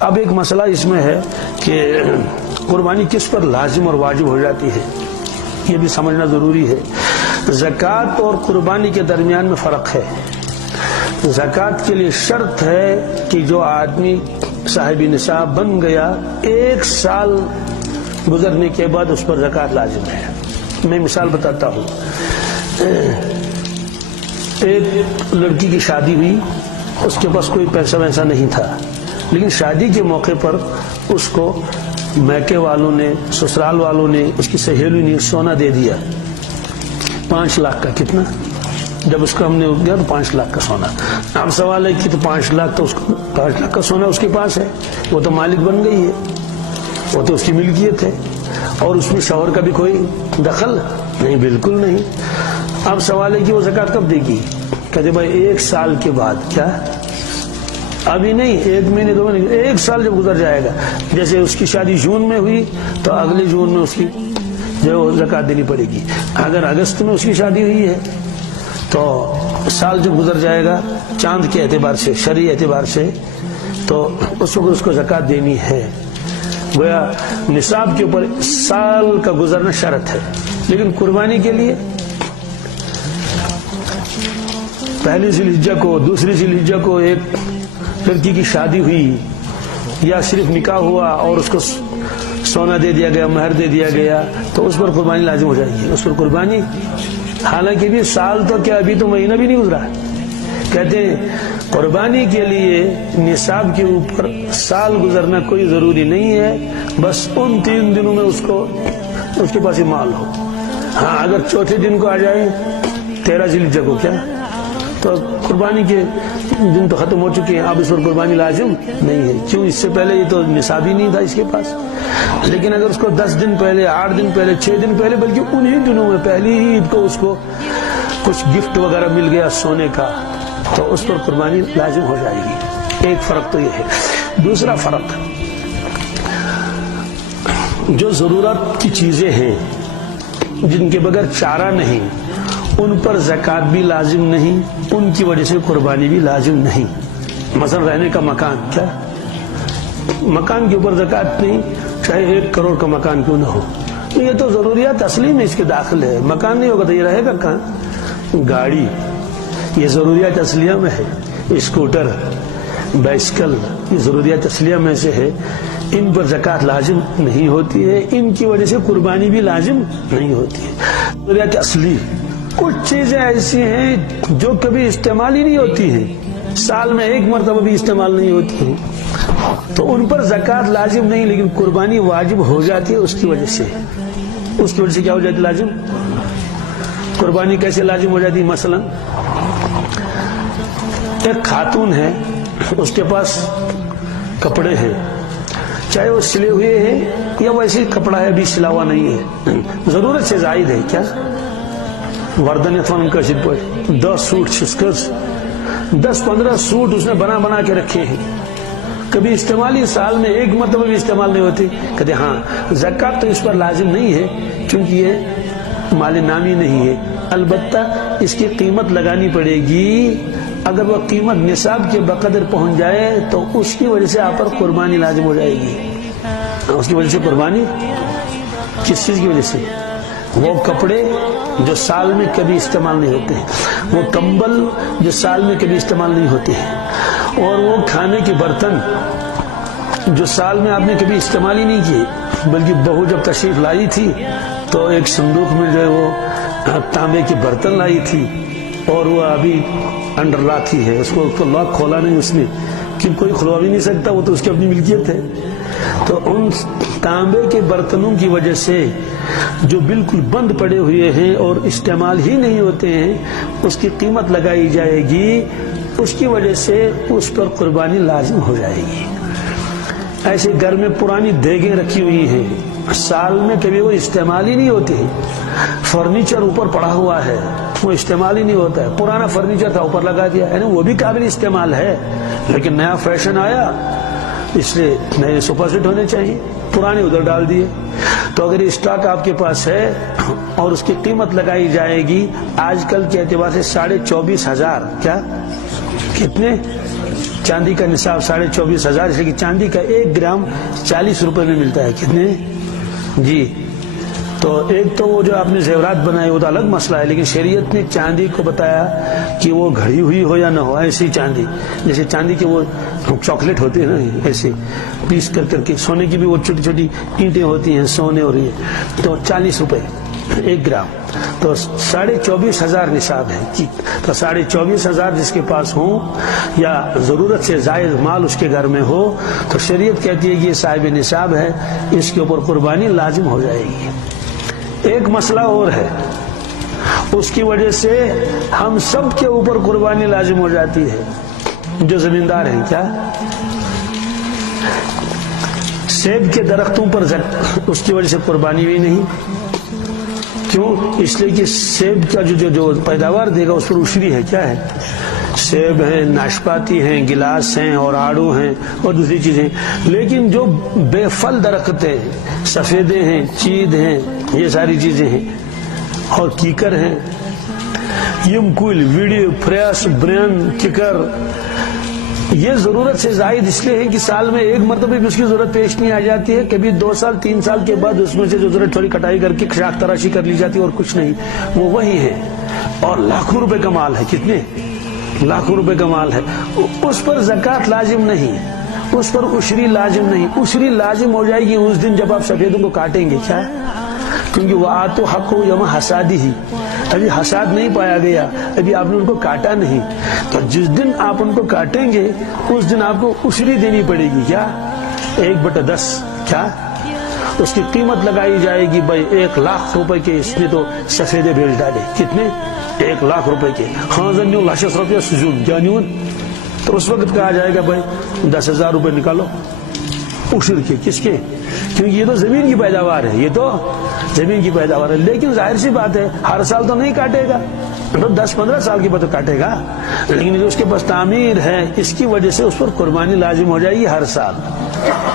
اب ایک مسئلہ اس میں ہے کہ قربانی کس پر لازم اور واجب ہو جاتی ہے، یہ بھی سمجھنا ضروری ہے۔ زکوٰۃ اور قربانی کے درمیان میں فرق ہے۔ زکوٰۃ کے لیے شرط ہے کہ جو آدمی صاحب نصاب بن گیا 1 سال گزرنے کے بعد اس پر زکوٰۃ لازم ہے۔ میں مثال بتاتا ہوں، ایک لڑکی کی شادی ہوئی، اس کے پاس کوئی پیسہ ویسا نہیں تھا، لیکن شادی کے موقع پر اس کو میکے والوں نے، سسرال والوں نے، اس کی سہیلیوں نے سونا دے دیا 5 لاکھ کا۔ کتنا؟ جب اس کا ہم نے دیا تو 5 لاکھ کا سونا۔ اب سوال ہے کہ تو 5 لاکھ تو اس کو 5 لاکھ کا سونا اس کے پاس ہے، وہ تو مالک بن گئی ہے، وہ تو اس کی ملکیت ہے، اور اس میں شوہر کا بھی کوئی دخل نہیں، بالکل نہیں۔ اب سوال ہے کہ وہ زکوٰۃ کب دے گی؟ کہتے بھائی 1 سال کے بعد۔ کیا؟ ابھی نہیں، 1 مہینے 2 مہینے، 1 سال جب گزر جائے گا۔ جیسے اس کی شادی جون میں ہوئی تو اگلے جون میں اس کی جو زکوٰۃ دینی پڑے گی۔ اگر اگست میں اس کی شادی ہوئی ہے تو سال جب گزر جائے گا چاند کے اعتبار سے، شرعی اعتبار سے، تو اس وقت اس کو زکوٰۃ دینی ہے۔ گویا نصاب کے اوپر سال کا گزرنا شرط ہے، لیکن قربانی کے لیے پہلی ذی الحجہ کو، دوسری ذی الحجہ کو ایک لڑکی کی شادی ہوئی یا صرف نکاح ہوا اور اس کو سونا دے دیا گیا، مہر دے دیا گیا، تو اس پر قربانی لازم ہو جائے گی۔ اس پر قربانی، حالانکہ بھی سال تو کیا، ابھی تو مہینہ بھی نہیں گزرا۔ کہتے ہیں قربانی کے لیے نصاب کے اوپر سال گزرنا کوئی ضروری نہیں ہے، بس ان 3 دنوں میں اس کے پاس مال ہو۔ ہاں، اگر چوتھے دن کو آ جائے 13 ذی الحجہ کو، کیا تو قربانی کے دن تو ختم ہو چکے ہیں، اب اس پر قربانی لازم نہیں ہے۔ کیوں؟ اس سے پہلے یہ تو نصاب ہی نہیں تھا اس کے پاس۔ لیکن اگر اس کو 10 دن پہلے، 8 دن پہلے، 6 دن پہلے، بلکہ انہی دنوں میں پہلی عید کو اس کو کچھ گفٹ وغیرہ مل گیا سونے کا، تو اس پر قربانی لازم ہو جائے گی۔ ایک فرق تو یہ ہے۔ دوسرا فرق، جو ضرورت کی چیزیں ہیں جن کے بغیر چارہ نہیں، ان پر زکوٰۃ بھی لازم نہیں، ان کی وجہ سے قربانی بھی لازم نہیں۔ مثلا رہنے کا مکان، کیا مکان کے اوپر زکوٰۃ نہیں، چاہے 1 کروڑ کا مکان کیوں نہ ہو، یہ تو ضروریات اصلی میں اس کے داخل ہے۔ مکان نہیں ہوگا تو یہ رہے گا کہاں؟ گاڑی، یہ ضروریات اصلیہ میں ہے۔ اسکوٹر، بائسکل، یہ ضروریات اصلیہ میں سے ہے، ان پر زکوٰۃ لازم نہیں ہوتی ہے، ان کی وجہ سے قربانی بھی لازم نہیں ہوتی ہے۔ ضروریات اصلی، کچھ چیزیں ایسی ہیں جو کبھی استعمال ہی نہیں ہوتی ہیں، سال میں 1 مرتبہ بھی استعمال نہیں ہوتی ہیں، تو ان پر زکوٰۃ لازم نہیں، لیکن قربانی واجب ہو جاتی ہے۔ اس کی وجہ سے کیا ہو جاتی ہے؟ لازم۔ قربانی کیسے لازم ہو جاتی ہے؟ مثلا ایک خاتون ہے، اس کے پاس کپڑے ہیں، چاہے وہ سلے ہوئے ہیں یا ویسے کپڑا ہے، ابھی سلا ہوا نہیں ہے، ضرورت سے زائد ہے، کیا وردن فن کا 10 سوٹ 10-15 سوٹ اس نے بنا کے رکھے ہیں، کبھی استعمال ہی سال میں 1 مرتبہ بھی استعمال نہیں ہوتے۔ کہتے ہاں زکوٰۃ تو اس پر لازم نہیں ہے کیونکہ یہ مال نامی نہیں ہے، البتہ اس کی قیمت لگانی پڑے گی۔ اگر وہ قیمت نصاب کے بقدر پہنچ جائے تو اس کی وجہ سے آپ پر قربانی لازم ہو جائے گی۔ اس کی وجہ سے قربانی، کس چیز کی وجہ سے؟ وہ کپڑے جو سال میں کبھی استعمال نہیں ہوتے ہیں، وہ کمبل جو سال میں کبھی استعمال نہیں ہوتے ہیں، اور وہ کھانے کے برتن جو سال میں آپ نے کبھی استعمال ہی نہیں کیے، بلکہ بہو جب تشریف لائی تھی تو ایک صندوق میں جو ہے وہ تانبے کے برتن لائی تھی، اور وہ ابھی انڈر لاک ہی ہے، اس کو لاک کھولا نہیں اس نے، کہ کوئی کھلوا بھی نہیں سکتا، وہ تو اس کی اپنی ملکیت ہے۔ تو ان تانبے کے برتنوں کی وجہ سے جو بالکل بند پڑے ہوئے ہیں اور استعمال ہی نہیں ہوتے ہیں، اس کی قیمت لگائی جائے گی، اس کی وجہ سے اس پر قربانی لازم ہو جائے گی۔ ایسے گھر میں پرانی دیگیں رکھی ہوئی ہیں، سال میں کبھی وہ استعمال ہی نہیں ہوتے ہیں، فرنیچر اوپر پڑا ہوا ہے، وہ استعمال ہی نہیں ہوتا ہے، پرانا فرنیچر تھا اوپر لگا دیا ہے، وہ بھی قابل استعمال ہے، لیکن نیا فیشن آیا اس لیے نئے سوفا سیٹ ہونے چاہیے، پرانے ادھر ڈال دیے۔ تو اگر اسٹاک آپ کے پاس ہے اور اس کی قیمت لگائی جائے گی آج کل کے اعتبار سے 24,500، کیا کتنے چاندی کا نصاب 24,500، اس لیے کہ چاندی کا 1 گرام 40 روپے میں ملتا ہے. کتنے جی؟ تو ایک تو وہ جو آپ نے زیورات بنائے وہ تو الگ مسئلہ ہے، لیکن شریعت نے چاندی کو بتایا کہ وہ گھڑی ہوئی ہو یا نہ ہو، ایسی چاندی، جیسے چاندی کے وہ چاکلیٹ ہوتے ہیں نا، ایسے پیس کر کر کے. سونے کی بھی وہ چھوٹی چھوٹی اینٹیں ہوتی ہیں سونے، اور یہ تو 40 روپے 1 گرام، تو 24,500 نصاب ہے. تو 24,500 جس کے پاس ہوں یا ضرورت سے زائد مال اس کے گھر میں ہو تو شریعت کہتی ہے کہ یہ صاحب نصاب ہے، اس کے اوپر قربانی لازم ہو جائے گی. ایک مسئلہ اور ہے، اس کی وجہ سے ہم سب کے اوپر قربانی لازم ہو جاتی ہے جو زمیندار ہیں. کیا؟ سیب کے درختوں پر اس کی وجہ سے قربانی بھی نہیں. کیوں؟ اس لیے کہ سیب کا جو پیداوار دے گا اس پر عشری ہے. کیا ہے؟ سیب ہیں، ناشپاتی ہیں، گلاس ہیں، اور آڑو ہیں، اور دوسری چیزیں. لیکن جو بے پھل درخت ہیں، سفیدے ہیں، چید ہیں، یہ ساری چیزیں ہیں، اور کیکر ہیں، یم کل ویڈیو پریس برین کیکر، یہ ضرورت سے زائد اس لیے ہے کہ سال میں ایک مرتبہ بھی اس کی ضرورت پیش نہیں آ جاتی ہے. کبھی 2 سال 3 سال کے بعد اس میں سے جو ضرورت تھوڑی کٹائی کر کے شاخ تراشی کر لی جاتی ہے، اور کچھ نہیں. وہ وہی ہے، اور لاکھوں روپے کا مال ہے. کتنے لاکھوں روپے کا مال ہے. اس پر زکوٰۃ لازم نہیں، اس پر عشری لازم نہیں. عشری لازم ہو جائے گی اس دن جب آپ سفیدوں کو کاٹیں گے. کیا؟ کیونکہ وہ آتو حق ہو یوم حسادی ہی، ابھی حساد نہیں پایا گیا، ابھی آپ نے ان کو کاٹا نہیں. تو جس دن آپ ان کو کاٹیں گے اس دن آپ کو عشری دینی پڑے گی. کیا؟ 1/10. کیا؟ اس کی قیمت لگائی جائے گی. بھائی 1,00,000 روپے کے اس نے تو سفیدے بھیج ڈالے. کتنے؟ 1,00,000 روپے کے. ہاں زنیوں 1,00,000 روپیہ سجون کیا نیون. تو اس وقت کہا جائے گا بھائی 10,000 روپے نکالو عشر کے. کس کے؟ کیونکہ یہ تو زمین کی پیداوار ہے، یہ تو زمین کی پیداوار ہے. لیکن ظاہر سی بات ہے ہر سال تو نہیں کاٹے گا، 10-15 سال کے بعد تو کاٹے گا. لیکن جو اس کے پاس تعمیر ہے اس کی وجہ سے اس پر قربانی لازم ہو جائے گی ہر سال.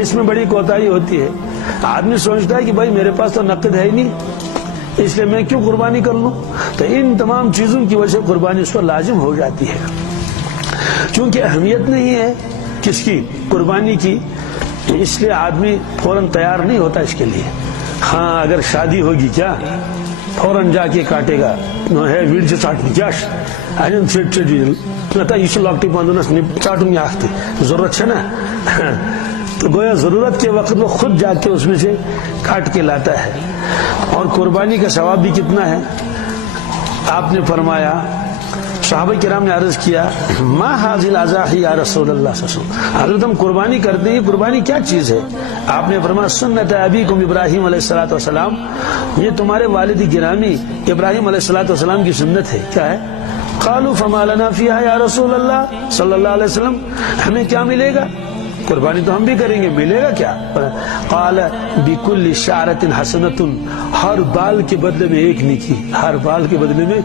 اس میں بڑی کوتاہی ہوتی ہے. آدمی سوچتا ہے کہ بھائی میرے پاس تو نقد ہے ہی نہیں، اس لیے میں کیوں قربانی کر لوں. تو ان تمام چیزوں کی وجہ سے قربانی اس پر لازم ہو جاتی ہے. چونکہ اہمیت نہیں ہے کس کی؟ قربانی کی، اس لیے آدمی فوراً تیار نہیں ہوتا اس کے لیے. ہاں اگر شادی ہوگی کیا فوراً جا کے کاٹے گا. ضرورت ہے نا، تو گویا ضرورت کے وقت وہ خود جا کے اس میں سے کاٹ کے لاتا ہے. اور قربانی کا ثواب بھی کتنا ہے. آپ نے فرمایا، صحابہ کرام نے عرض کیا، ما هذه الاضاحی یا رسول اللہ صلی اللہ علیہ وسلم، حضرت ہم قربانی کرتے ہیں، قربانی کیا چیز ہے؟ آپ نے فرمایا، سنت ابیکم ابراہیم علیہ السلام، یہ تمہارے والد گرامی ابراہیم علیہ السلام کی سنت ہے. کیا ہے؟ قالوا فما لنا فیہا یا رسول اللہ صلی اللہ علیہ وسلم، ہمیں کیا ملے گا؟ قربانی تو ہم بھی کریں گے، ملے گا کیا؟ قال بکل شعرۃ حسنۃ، ہر بال کے بدلے میں ایک نیکی، ہر بال کے بدلے میں.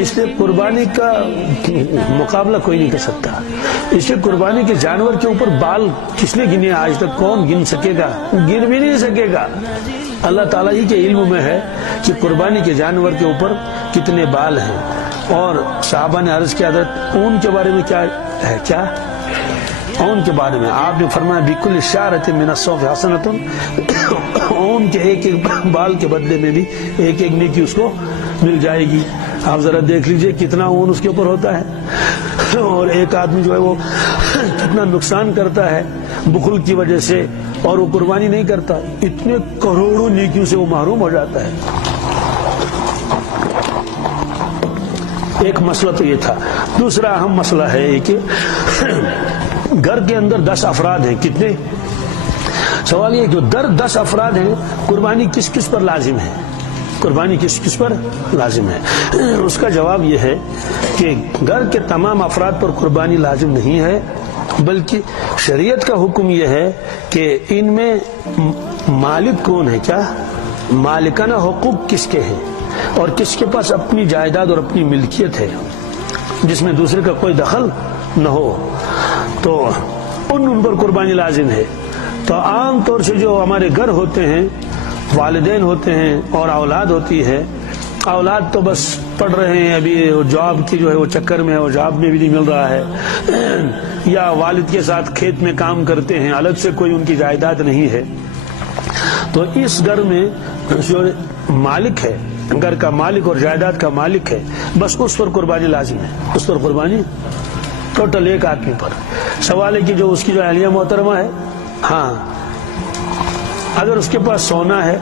اس لیے قربانی کا مقابلہ کوئی نہیں کر سکتا. اس لیے قربانی کے جانور کے اوپر بال کس نے گنے؟ آج تک کون گن سکے گا؟ گن بھی نہیں سکے گا. اللہ تعالیٰ ہی کے علم میں ہے کہ قربانی کے جانور کے اوپر کتنے بال ہیں. اور صحابہ نے عرض کیا، حضرت اون کے بارے میں کیا ہے؟ کیا اون کے بارے میں آپ نے فرمایا، بکل شعرۃ من الصوف حسنۃ، اون کے ایک ایک بال کے بدلے میں بھی ایک ایک نیکی اس کو مل جائے گی. آپ ذرا دیکھ لیجئے کتنا اون اس کے اوپر ہوتا ہے، اور ایک آدمی جو ہے وہ کتنا نقصان کرتا ہے بخل کی وجہ سے، اور وہ قربانی نہیں کرتا، اتنے کروڑوں نیکیوں سے وہ محروم ہو جاتا ہے. ایک مسئلہ تو یہ تھا. دوسرا اہم مسئلہ ہے کہ گھر کے اندر 10 افراد ہیں. کتنے؟ سوال یہ کہ 10 افراد ہیں، قربانی کس کس پر لازم ہے؟ قربانی کس کس پر لازم ہے؟ اس کا جواب یہ ہے کہ گھر کے تمام افراد پر قربانی لازم نہیں ہے، بلکہ شریعت کا حکم یہ ہے کہ ان میں مالک کون ہے. کیا مالکانہ حقوق کس کے ہیں، اور کس کے پاس اپنی جائیداد اور اپنی ملکیت ہے جس میں دوسرے کا کوئی دخل نہ ہو، تو ان پر قربانی لازم ہے. تو عام طور سے جو ہمارے گھر ہوتے ہیں، والدین ہوتے ہیں اور اولاد ہوتی ہے. اولاد تو بس پڑھ رہے ہیں ابھی جاب کی جو ہے وہ چکر میں ہے، اور جاب میں بھی نہیں مل رہا ہے، یا والد کے ساتھ کھیت میں کام کرتے ہیں، الگ سے کوئی ان کی جائیداد نہیں ہے، تو اس گھر میں جو مالک ہے، گھر کا مالک اور جائیداد کا مالک ہے، بس اس پر قربانی لازم ہے، اس پر قربانی ٹوٹل ایک آدمی پر۔ سوال ہے کہ جو اس کی جو اہلیہ محترمہ ہے، ہاں اگر اس کے پاس سونا ہے،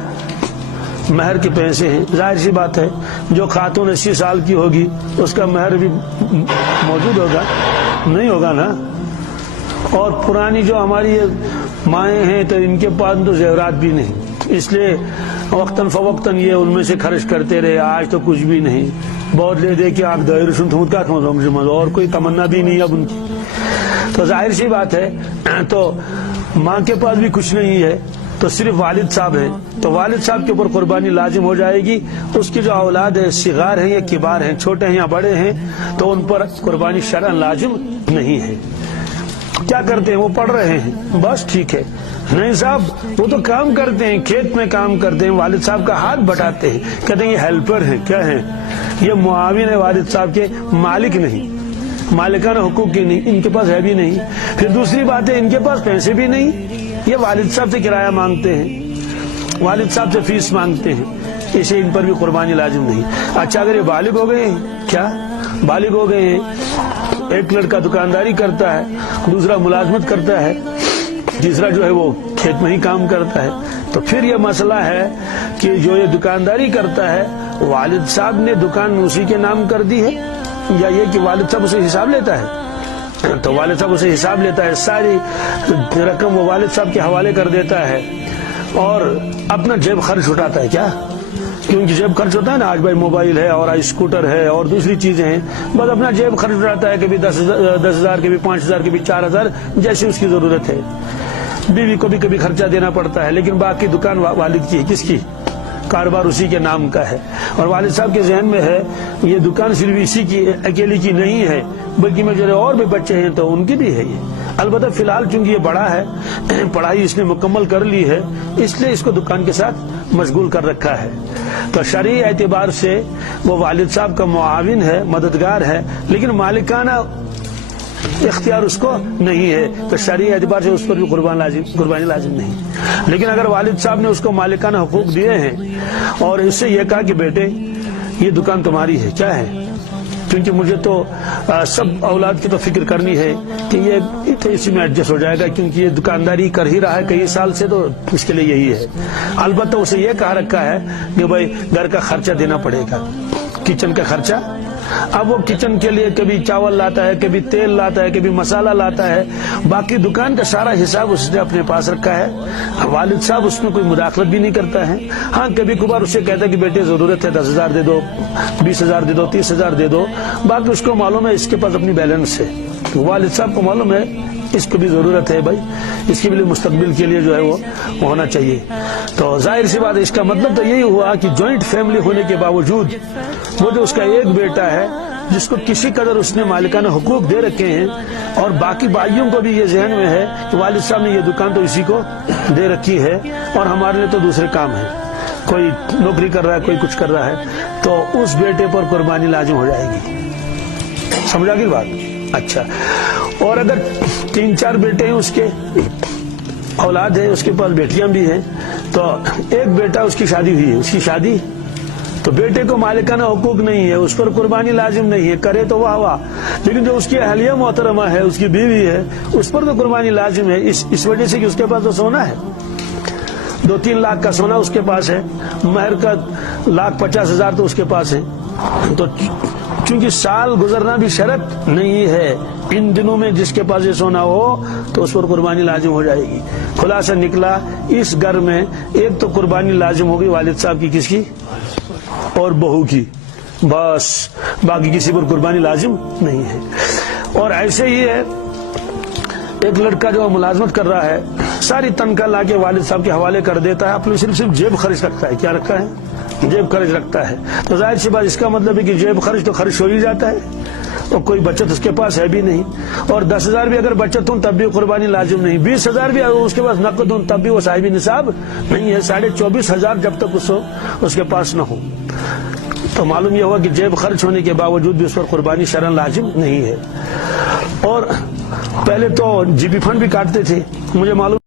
مہر کے پیسے ہیں، ظاہر سی بات ہے جو خاتون 80 سال کی ہوگی اس کا مہر بھی موجود ہوگا، نہیں ہوگا نا، اور پرانی جو ہماری مائیں ہیں تو ان کے پاس تو زیورات بھی نہیں، اس لیے وقتاً فوقتاً یہ ان میں سے خرچ کرتے رہے، آج تو کچھ بھی نہیں، بہت لے دے کہ آپ دائر سنتھ کا اور کوئی تمنا بھی نہیں اب ان کی، تو ظاہر سی بات ہے تو ماں کے پاس بھی کچھ نہیں ہے، تو صرف والد صاحب ہیں، تو والد صاحب کے اوپر قربانی لازم ہو جائے گی۔ اس کی جو اولاد ہے، صغار ہیں یا کبار ہیں، چھوٹے ہیں یا بڑے ہیں، تو ان پر قربانی شرعاً لازم نہیں ہے۔ کیا کرتے ہیں؟ وہ پڑھ رہے ہیں، بس ٹھیک ہے، نہیں صاحب وہ تو کام کرتے ہیں، کھیت میں کام کرتے ہیں، والد صاحب کا ہاتھ بٹاتے ہیں، کہتے ہیں یہ ہیلپر ہیں، کیا ہیں یہ معاون ہے والد صاحب کے، مالک نہیں، مالکانہ حقوق کی نہیں، ان کے پاس ہے بھی نہیں۔ پھر دوسری بات ہے ان کے پاس پیسے بھی نہیں، یہ والد صاحب سے کرایہ مانگتے ہیں، والد صاحب سے فیس مانگتے ہیں، اسے ان پر بھی قربانی لازم نہیں۔ اچھا اگر یہ بالغ ہو گئے ہیں، کیا بالغ ہو گئے ہیں، ایک لڑکا دکانداری کرتا ہے، دوسرا ملازمت کرتا ہے، تیسرا جو ہے وہ کھیت میں ہی کام کرتا ہے، تو پھر یہ مسئلہ ہے کہ جو یہ دکانداری کرتا ہے والد صاحب نے دکان اسی کے نام کر دی ہے، یا یہ کہ والد صاحب اسے حساب لیتا ہے، تو والد صاحب اسے حساب لیتا ہے، ساری رقم وہ والد صاحب کے حوالے کر دیتا ہے اور اپنا جیب خرچ اٹھاتا ہے، کیا کیونکہ جیب خرچ ہوتا ہے نا، آج بھائی موبائل ہے اور آج اسکوٹر ہے اور دوسری چیزیں ہیں، بس اپنا جیب خرچ اٹھاتا ہے، کبھی 10,000 کبھی 5,000 کبھی 4,000 جیسی اس کی ضرورت ہے، بیوی کو بھی کبھی خرچہ دینا پڑتا ہے، لیکن باقی دکان والد کی ہے، کس کی؟ کاروبار اسی کے نام کا ہے، اور والد صاحب کے ذہن میں ہے یہ دکان صرف اسی کی اکیلی کی نہیں ہے بلکہ میرے اور بھی بچے ہیں تو ان کی بھی ہے یہ، البتہ فی الحال چونکہ یہ بڑا ہے، پڑھائی اس نے مکمل کر لی ہے، اس لیے اس کو دکان کے ساتھ مشغول کر رکھا ہے، تو شرعی اعتبار سے وہ والد صاحب کا معاون ہے، مددگار ہے، لیکن مالکانہ اختیار اس کو نہیں ہے، تو شرعی اعتبار سے اس پر بھی قربانی لازم نہیں۔ لیکن اگر والد صاحب نے اس کو مالکانہ حقوق دیے ہیں اور اس سے یہ کہا کہ بیٹے یہ دکان تمہاری ہے، کیا ہے، کیونکہ مجھے تو سب اولاد کی تو فکر کرنی ہے کہ یہ اسی میں ایڈجسٹ ہو جائے گا، کیونکہ یہ دکانداری کر ہی رہا ہے کئی سال سے، تو اس کے لیے یہی ہے، البتہ اسے یہ کہا رکھا ہے کہ بھائی گھر کا خرچہ دینا پڑے گا، کچن کا خرچہ، اب وہ کچن کے لیے کبھی چاول لاتا ہے، کبھی تیل لاتا ہے، کبھی مسالہ لاتا ہے، باقی دکان کا سارا حساب اس نے اپنے پاس رکھا ہے، والد صاحب اس میں کوئی مداخلت بھی نہیں کرتا ہے، ہاں کبھی کبھار اسے کہتا ہے کہ بیٹے ضرورت ہے 10,000 دے دو، 20,000 دے دو، 30,000 دے دو، باقی اس کو معلوم ہے اس کے پاس اپنی بیلنس ہے، والد صاحب کو معلوم ہے اس کو بھی ضرورت ہے، بھائی اس کے بھی مستقبل کے لیے جو ہے وہ ہونا چاہیے، تو ظاہر سی بات ہے، اس کا مطلب تو یہی ہوا کہ جوائنٹ فیملی ہونے کے باوجود وہ جو اس کا ایک بیٹا ہے جس کو کسی قدر اس نے مالکانہ حقوق دے رکھے ہیں، اور باقی بھائیوں کو بھی یہ ذہن میں ہے کہ والد صاحب نے یہ دکان تو اسی کو دے رکھی ہے اور ہمارے لیے تو دوسرے کام ہیں، کوئی نوکری کر رہا ہے، کوئی کچھ کر رہا ہے، تو اس بیٹے پر قربانی لازم ہو جائے گی، سمجھا گی بات؟ اچھا، اور اگر 3-4 بیٹے ہیں، اس کے اولاد ہے، اس کے پاس بیٹیاں بھی ہیں، تو ایک بیٹا اس کی شادی ہوئی ہے، اس کی شادی، تو بیٹے کو مالکانہ حقوق نہیں ہے، اس پر قربانی لازم نہیں ہے، کرے تو واہ واہ، لیکن جو اس کی اہلیہ محترمہ ہے، اس کی بیوی ہے، اس پر تو قربانی لازم ہے، اس وجہ سے کہ اس کے پاس تو سونا ہے، 2-3 لاکھ کا سونا اس کے پاس ہے، مہر کا 1,50,000 تو اس کے پاس ہے، تو چونکہ سال گزرنا بھی شرط نہیں ہے، ان دنوں میں جس کے پاس یہ سونا ہو تو اس پر قربانی لازم ہو جائے گی۔ خلاصہ نکلا اس گھر میں ایک تو قربانی لازم ہوگی والد صاحب کی، کس کی؟ اور بہو کی، بس باقی کسی پر قربانی لازم نہیں ہے۔ اور ایسے ہی ہے ایک لڑکا جو ملازمت کر رہا ہے، ساری تنخواہ لا کے والد صاحب کے حوالے کر دیتا ہے، اپنی صرف جیب خرچ رکھتا ہے، کیا رکھتا ہے؟ جیب خرچ رکھتا ہے، تو ظاہر سی بات اس کا مطلب ہے کہ جیب خرچ تو خرچ ہو ہی جاتا ہے، اور کوئی بچت اس کے پاس ہے بھی نہیں، اور 10,000 بھی اگر بچت ہوں تب بھی قربانی لازم نہیں، 20,000 بھی اگر اس کے پاس نقد ہوں تب بھی وہ صاحب نصاب نہیں ہے، 24,500 جب تک اس کے پاس نہ ہو، تو معلوم یہ ہوا کہ جیب خرچ ہونے کے باوجود بھی اس پر قربانی شرعاً لازم نہیں ہے. اور پہلے تو جی بی فنڈ بھی کاٹتے تھے. مجھے معلوم